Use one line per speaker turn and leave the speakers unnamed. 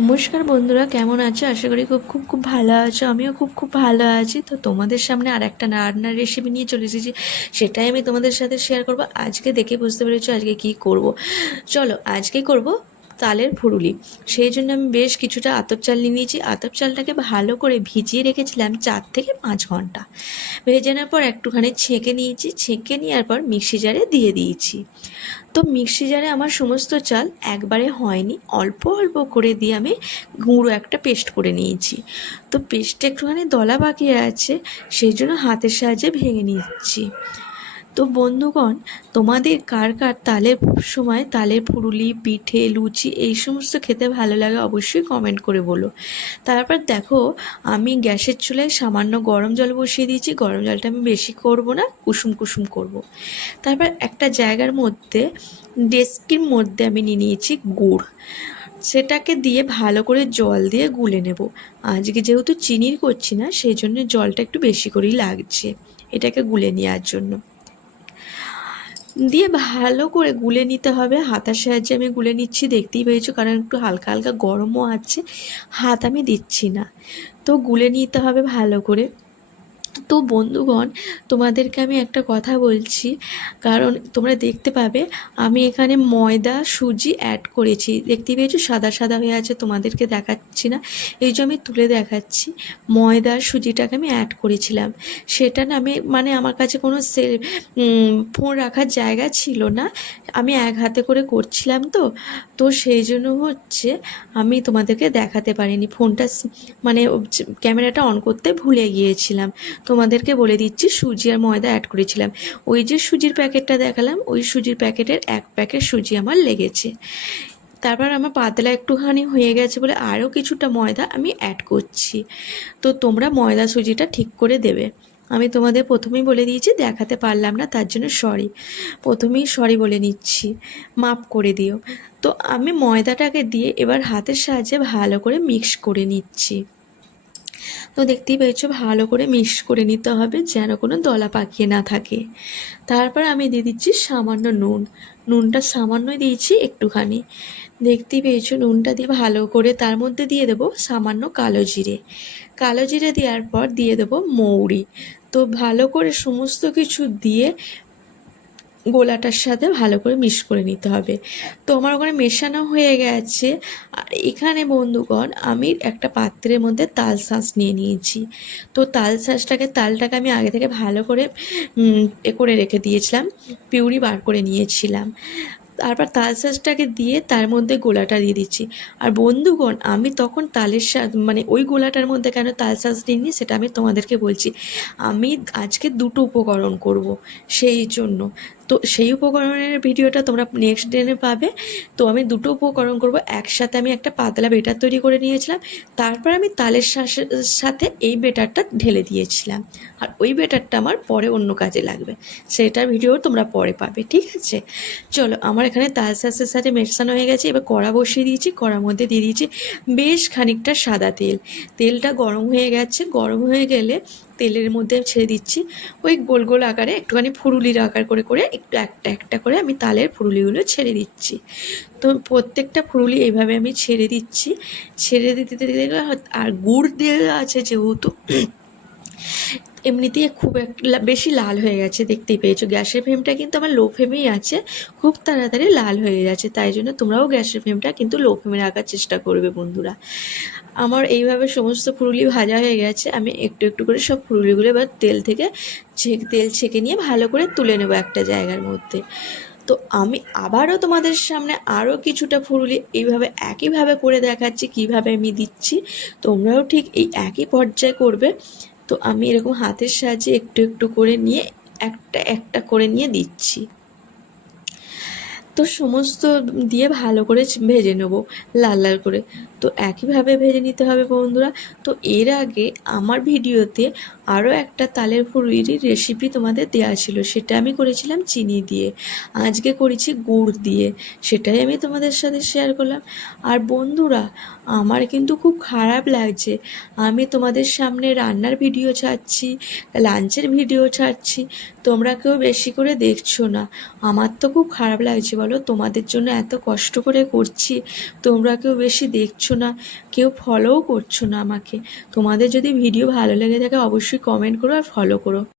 নমস্কার বন্ধুরা, কেমন আছো? আশা করি খুব খুব খুব ভালো আছো। আমিও খুব খুব ভালো আছি। তো তোমাদের সামনে আর একটা রান্নার রেসিপি নিয়ে চলে এসেছি। সেটাই আমি তোমাদের সাথে শেয়ার করব। আজকে দেখে বুঝতে পেরেছ আজকে কি করব। চলো, আজকে করব তালের ফুরুলি সেই জন্য আমি বেশ কিছুটা আতপ চাল নিয়ে নিয়েছি। আতপ চালটাকে ভালো করে ভিজিয়ে রেখেছিলাম চার থেকে পাঁচ ঘণ্টা। ভেজে নেওয়ার পর একটুখানি ছেঁকে নিয়েছি। ছেঁকে নেওয়ার পর মিক্সি জারে দিয়ে দিয়েছি। তো মিক্সি জারে আমার সমস্ত চাল একবারে হয়নি। অল্প অল্প করে দিয়ে আমি গুঁড়ো একটা পেস্ট করে নিয়েছি। তো পেস্টটা একটুখানি দলা বাকি আছে। সেই জন্য হাতের সাহায্যে ভেঙে নিচ্ছি তো বন্ধুগণ, তোমাদের কার কার তালের সময় তালের ফুরুলি পিঠে, লুচি এই সমস্ত খেতে ভালো লাগে অবশ্যই কমেন্ট করে বলো। তারপর দেখো, আমি গ্যাসের চুলায় সামান্য গরম জল বসিয়ে দিয়েছি। গরম জলটা আমি বেশি করব না, কুসুম কুসুম করব। তারপর একটা জায়গার মধ্যে, ডেস্কির মধ্যে আমি নিয়ে নিয়েছি গুড়। সেটাকে দিয়ে ভালো করে জল দিয়ে গুলে নেব। আজকে যেহেতু চিনির করছি না, সেই জন্য জলটা একটু বেশি করেই লাগছে। এটাকে গুলে নেওয়ার জন্য। দিয়ে ভালো করে গুলে নিতে হবে। হাতার সাহায্যে আমি গুলে নিচ্ছি, দেখতেই পেয়েছ, কারণ একটু হালকা হালকা গরমও আছে। হাত আমি দিচ্ছি না। তো গুলে নিতে হবে ভালো করে। তো বন্ধুগণ, তোমাদেরকে আমি একটা কথা বলছি। কারণ তোমরা দেখতে পাবে, আমি এখানে ময়দা, সুজি অ্যাড করেছি। দেখতে পেয়েছ? সাদা সাদা হয়ে আছে, তোমাদেরকে দেখাচ্ছি না। এই যে আমি তুলে দেখাচ্ছি, ময়দা, সুজিটাকে আমি অ্যাড করেছিলাম। সেটা না আমি মানে আমার কাছে কোনো সে ফোন রাখার জায়গা ছিল না। আমি এক হাতে করে করছিলাম তো। তো সেই জন্য হচ্ছে আমি তোমাদেরকে দেখাতে পারিনি। ফোনটা মানে ক্যামেরাটা অন করতে ভুলে গিয়েছিলাম। তোমাদেরকে বলে দিচ্ছি, সুজি আর ময়দা অ্যাড করেছিলাম। ওই যে সুজির প্যাকেটটা দেখালাম, ওই সুজির প্যাকেটের এক প্যাকেট সুজি আমার লেগেছে। তারপর আমার পাতলা একটুখানি হয়ে গেছে বলে আরও কিছুটা ময়দা আমি অ্যাড করছি। তো তোমরা ময়দা সুজিটা ঠিক করে দেবে। আমি তোমাদের প্রথমেই বলে দিয়েছি, দেখাতে পারলাম না, তার জন্য সরি প্রথমেই সরি বলে নিচ্ছি মাপ করে দিও। তো আমি ময়দাটাকে দিয়ে এবার হাতের সাহায্যে ভালো করে মিক্স করে নিচ্ছি। তো দেখতেই পেয়েছ, ভালো করে মিক্স করে নিতে হবে যেন কোনো দলা পাকিয়ে না থাকে। তারপর আমি দিয়ে দিচ্ছি সামান্য নুন। নুনটা সামান্যই দিয়েছি একটুখানি। দেখতেই পেয়েছ, নুনটা দিয়ে ভালো করে তার মধ্যে দিয়ে দেবো সামান্য কালো জিরে। কালো জিরে দেওয়ার পর দিয়ে দেবো মৌরি। তো ভালো করে সমস্ত কিছু দিয়ে গোলাটার সাথে ভালো করে মিক্স করে নিতে হবে। তো আমার ওখানে মেশানো হয়ে গেছে। আর এখানে বন্ধুগণ, আমি একটা পাত্রের মধ্যে তাল শাঁস নিয়ে নিয়েছি। তো তাল শাঁসটাকে, তালটাকে আমি আগে থেকে ভালো করে এ করে রেখে দিয়েছিলাম, পিউরি বার করে নিয়েছিলাম। তারপর তাল শাঁসটাকে দিয়ে তার মধ্যে গোলাটা দিয়ে দিচ্ছি। আর বন্ধুগণ, আমি তখন তালের মানে ওই গোলাটার মধ্যে কেন তাল শাঁস দিইনি, সেটা আমি তোমাদেরকে বলছি। আমি আজকে দুটো উপকরণ করব, সেই জন্য। তো সেই উপকরণের ভিডিওটা তোমরা নেক্সট ডেনে পাবে। তো আমি দুটো উপকরণ করব। একসাথে আমি একটা পাতলা বেটার তৈরি করে নিয়েছিলাম। তারপর আমি তালের সাথে এই বেটারটা ঢেলে দিয়েছিলাম। আর ওই বেটারটা আমার পরে অন্য কাজে লাগবে। সেটার ভিডিও তোমরা পরে পাবে, ঠিক আছে? চলো, আমার এখানে তাল শাঁসের সাথে মেশানো হয়ে গেছে। এবার কড়া বসিয়ে দিয়েছি, কড়ার মধ্যে দিয়ে দিয়েছি বেশ খানিকটা সাদা তেল। তেলটা গরম হয়ে গেছে। গরম হয়ে গেলে তেলের মধ্যে ছেড়ে দিচ্ছি। ওই গোল গোল আকারে একটুখানি ফুরুলির আকার করে করে একটু একটা একটা করে আমি তালের ফুরুলিগুলো ছেড়ে দিচ্ছি। তো প্রত্যেকটা ফুরুলি এইভাবে আমি ছেড়ে দিচ্ছি। ছেড়ে দিতে দিতে আর গুড় দেওয়া আছে যেহেতু এমনিতেই খুব একটা বেশি লাল হয়ে গেছে, দেখতেই পেয়েছ। গ্যাসের ফ্লেমটা কিন্তু আমার লো ফ্লেমেই আছে, খুব তাড়াতাড়ি লাল হয়ে যাচ্ছে, তাই জন্য তোমরাও গ্যাসের ফ্লেমটা কিন্তু লো ফ্লেমে রাখার চেষ্টা করবে, বন্ধুরা। আমার এইভাবে সমস্ত ফুরুলি ভাজা হয়ে গেছে, আমি একটু একটু করে সব ফুরুলিগুলো এবার তেল থেকে তেল ছেঁকে নিয়ে ভালো করে তুলে নেব একটা জায়গার মধ্যে। তো আমি আবারও তোমাদের সামনে আরও কিছুটা ফুরুলি এইভাবে একইভাবে করে দেখাচ্ছি, কীভাবে আমি দিচ্ছি, তোমরাও ঠিক এই একই পর্যায়ে করবে। তো আমি এরকম হাতের সাহায্যে একটু একটু করে নিয়ে একটা একটা করে নিয়ে দিচ্ছি। তো সমস্ত দিয়ে ভালো করে ভেজে নেব, লাল লাল করে। তো একইভাবে ভেজে নিতে হবে বন্ধুরা। তো এর আগে আমার ভিডিওতে আরও একটা তালের ফুরির রেসিপি তোমাদের দেওয়া ছিল, সেটা আমি করেছিলাম চিনি দিয়ে। আজকে করেছি গুড় দিয়ে, সেটাই আমি তোমাদের সাথে শেয়ার করলাম। আর বন্ধুরা, আমার কিন্তু খুব খারাপ লাগছে। আমি তোমাদের সামনে রান্নার ভিডিও ছাড়ছি, লাঞ্চের ভিডিও ছাড়ছি, তোমরা কেউ বেশি করে দেখছ না। আমার তো খুব খারাপ লাগছে বলো, তোমাদের জন্য এত কষ্ট করে করছি, তোমরা কেউ বেশি দেখছ না, কেউ ফলোও করছ না আমাকে। তোমাদের যদি ভিডিও ভালো লেগে থাকে, অবশ্যই কমেন্ট করো আর ফলো করো।